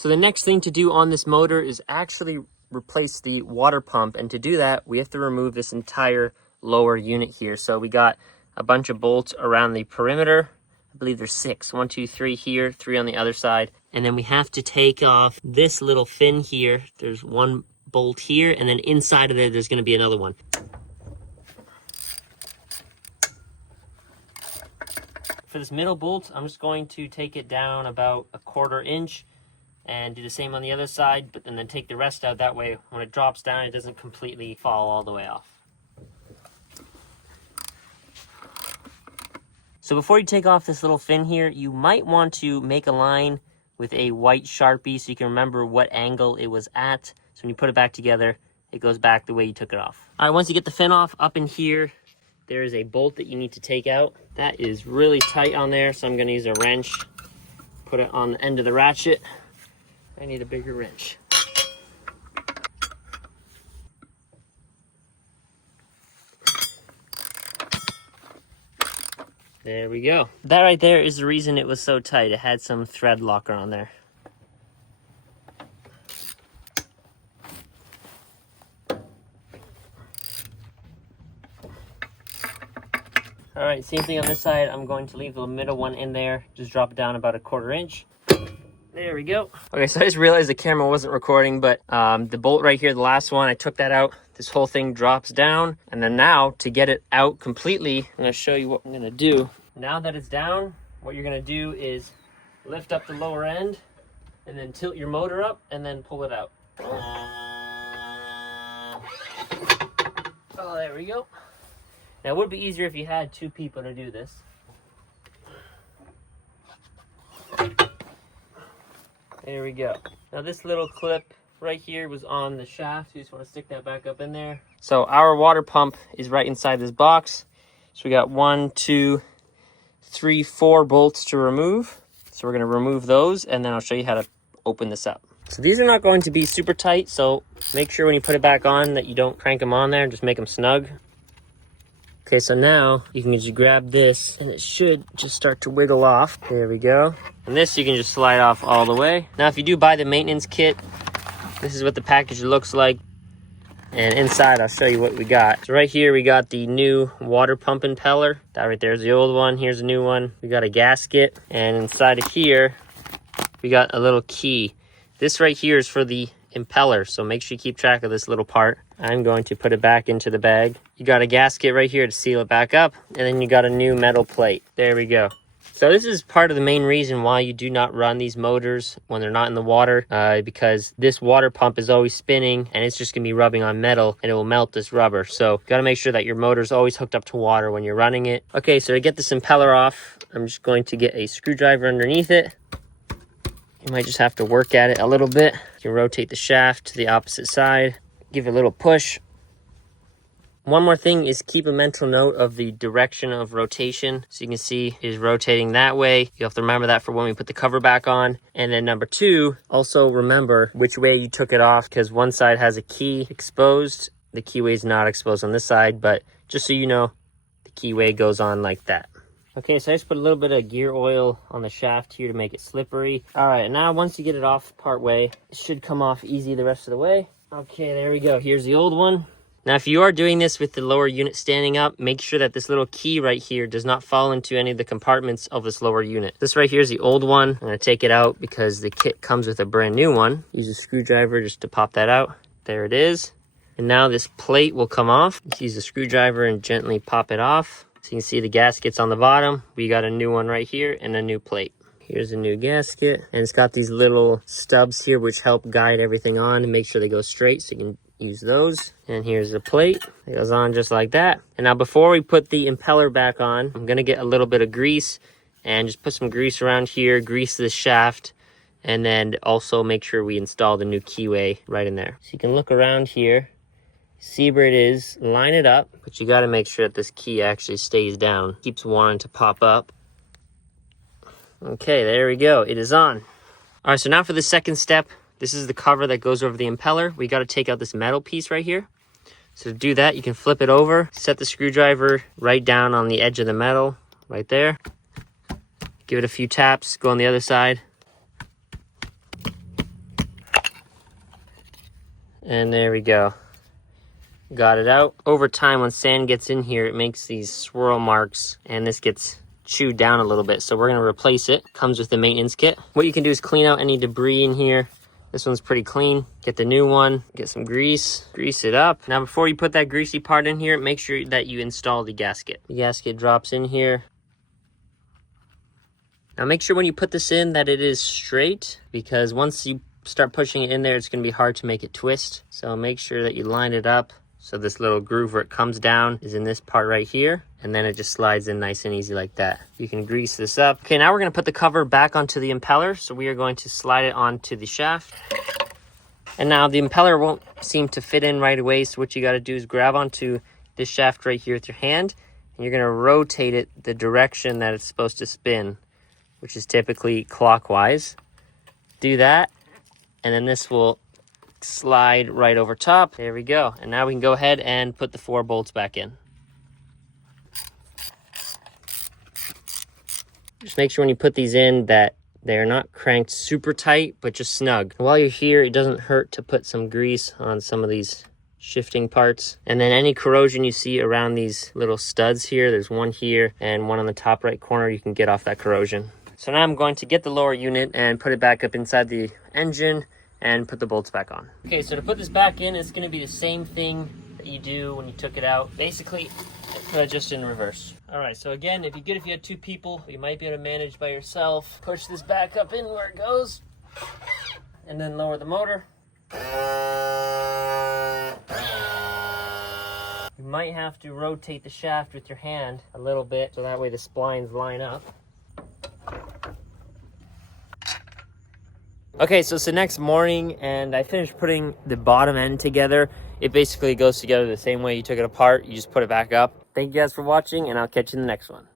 So the next thing to do on this motor is actually replace the water pump. And to do that, we have to remove this entire lower unit here. So we got a bunch of bolts around the perimeter. I believe there's 6. 1, 2, 3 here, 3 on the other side. And then we have to take off this little fin here. There's 1 bolt here, and then inside of there, there's going to be another one. For this middle bolt, I'm just going to take it down about 1/4 inch and do the same on the other side, but then take the rest out. That way, when it drops down, it doesn't completely fall all the way off. So before you take off this little fin here, you might want to make a line with a white Sharpie so you can remember what angle it was at. So when you put it back together, it goes back the way you took it off. All right, once you get the fin off, up in here, there is a bolt that you need to take out. That is really tight on there, so I'm gonna use a wrench, put it on the end of the ratchet. I need a bigger wrench. There we go. That right there is the reason it was so tight. It had some thread locker on there. All right, same thing on this side. I'm going to leave the middle one in there. Just drop it down about 1/4 inch. There we go. Okay, so I just realized the camera wasn't recording, but the bolt right here, the last one, I took that out. This whole thing drops down. And then now, to get it out completely, I'm gonna show you what I'm gonna do. Now that it's down, what you're gonna do is lift up the lower end and then tilt your motor up and then pull it out. Oh, there we go. Now, it would be easier if you had 2 people to do this. There we go. Now, this little clip right here was on the shaft. You just want to stick that back up in there. So our water pump is right inside this box. So we got 1, 2, 3, 4 bolts to remove. So we're going to remove those, and then I'll show you how to open this up. So these are not going to be super tight, so make sure when you put it back on that you don't crank them on there. Just make them snug. Okay, so now you can just grab this and it should just start to wiggle off. There we go. And this you can just slide off all the way. Now, if you do buy the maintenance kit, this is what the package looks like. And inside, I'll show you what we got. So right here, we got the new water pump impeller. That right there is the old one. Here's a new one. We got a gasket. And inside of here, we got a little key. This right here is for the impeller, so make sure you keep track of this little part. I'm going to put it back into the bag. You got a gasket right here to seal it back up, and then you got a new metal plate. There we go. So this is part of the main reason why you do not run these motors when they're not in the water, because this water pump is always spinning and it's just gonna be rubbing on metal and it will melt this rubber. So you gotta make sure that your motor is always hooked up to water when you're running it. Okay, so to get this impeller off, I'm just going to get a screwdriver underneath it. You might just have to work at it a little bit. You can rotate the shaft to the opposite side, give it a little push. One more thing is keep a mental note of the direction of rotation. So you can see it is rotating that way. You have to remember that for when we put the cover back on. And then number 2, also remember which way you took it off, because one side has a key exposed. The keyway is not exposed on this side, but just so you know, the keyway goes on like that. Okay, so I just put a little bit of gear oil on the shaft here to make it slippery. All right, now once you get it off part way, it should come off easy the rest of the way. Okay, there we go. Here's the old one. Now, if you are doing this with the lower unit standing up, make sure that this little key right here does not fall into any of the compartments of this lower unit. This right here is the old one. I'm going to take it out because the kit comes with a brand new one. Use a screwdriver just to pop that out. There it is. And now this plate will come off. Just use a screwdriver and gently pop it off. So you can see the gaskets on the bottom. We got a new one right here and a new plate. Here's a new gasket. And it's got these little stubs here which help guide everything on and make sure they go straight, so you can use those. And here's the plate. It goes on just like that. And now before we put the impeller back on, I'm gonna get a little bit of grease and just put some grease around here, grease the shaft, and then also make sure we install the new keyway right in there. So you can look around here, see where it is, line it up, but you gotta make sure that this key actually stays down. Keeps wanting to pop up. Okay, there we go, it is on. All right, so now for the second step, this is the cover that goes over the impeller. We gotta take out this metal piece right here. So to do that, you can flip it over, set the screwdriver right down on the edge of the metal, right there. Give it a few taps, go on the other side. And there we go. Got it out. Over time, when sand gets in here, it makes these swirl marks, and this gets chewed down a little bit. So we're gonna replace it. Comes with the maintenance kit. What you can do is clean out any debris in here. This one's pretty clean. Get the new one, get some grease, grease it up. Now before you put that greasy part in here, make sure that you install the gasket. The gasket drops in here. Now make sure when you put this in that it is straight, because once you start pushing it in there, it's gonna be hard to make it twist. So make sure that you line it up. So this little groove where it comes down is in this part right here, and then it just slides in nice and easy like that. You can grease this up. Okay, now we're gonna put the cover back onto the impeller. So we are going to slide it onto the shaft. And now the impeller won't seem to fit in right away. So what you gotta do is grab onto this shaft right here with your hand, and you're gonna rotate it the direction that it's supposed to spin, which is typically clockwise. Do that, and then this will slide right over top. There we go. And now we can go ahead and put the 4 bolts back in. Just make sure when you put these in that they're not cranked super tight, but just snug. While you're here, it doesn't hurt to put some grease on some of these shifting parts. And then any corrosion you see around these little studs here, there's one here and one on the top right corner, you can get off that corrosion. So now I'm going to get the lower unit and put it back up inside the engine and put the bolts back on. Okay, so to put this back in, it's gonna be the same thing that you do when you took it out. Basically, just in reverse. All right, so again, it'd be good if you had 2 people. You might be able to manage by yourself. Push this back up in where it goes, and then lower the motor. You might have to rotate the shaft with your hand a little bit, so that way the splines line up. Okay, so it's the next morning, and I finished putting the bottom end together. It basically goes together the same way you took it apart. You just put it back up. Thank you guys for watching, and I'll catch you in the next one.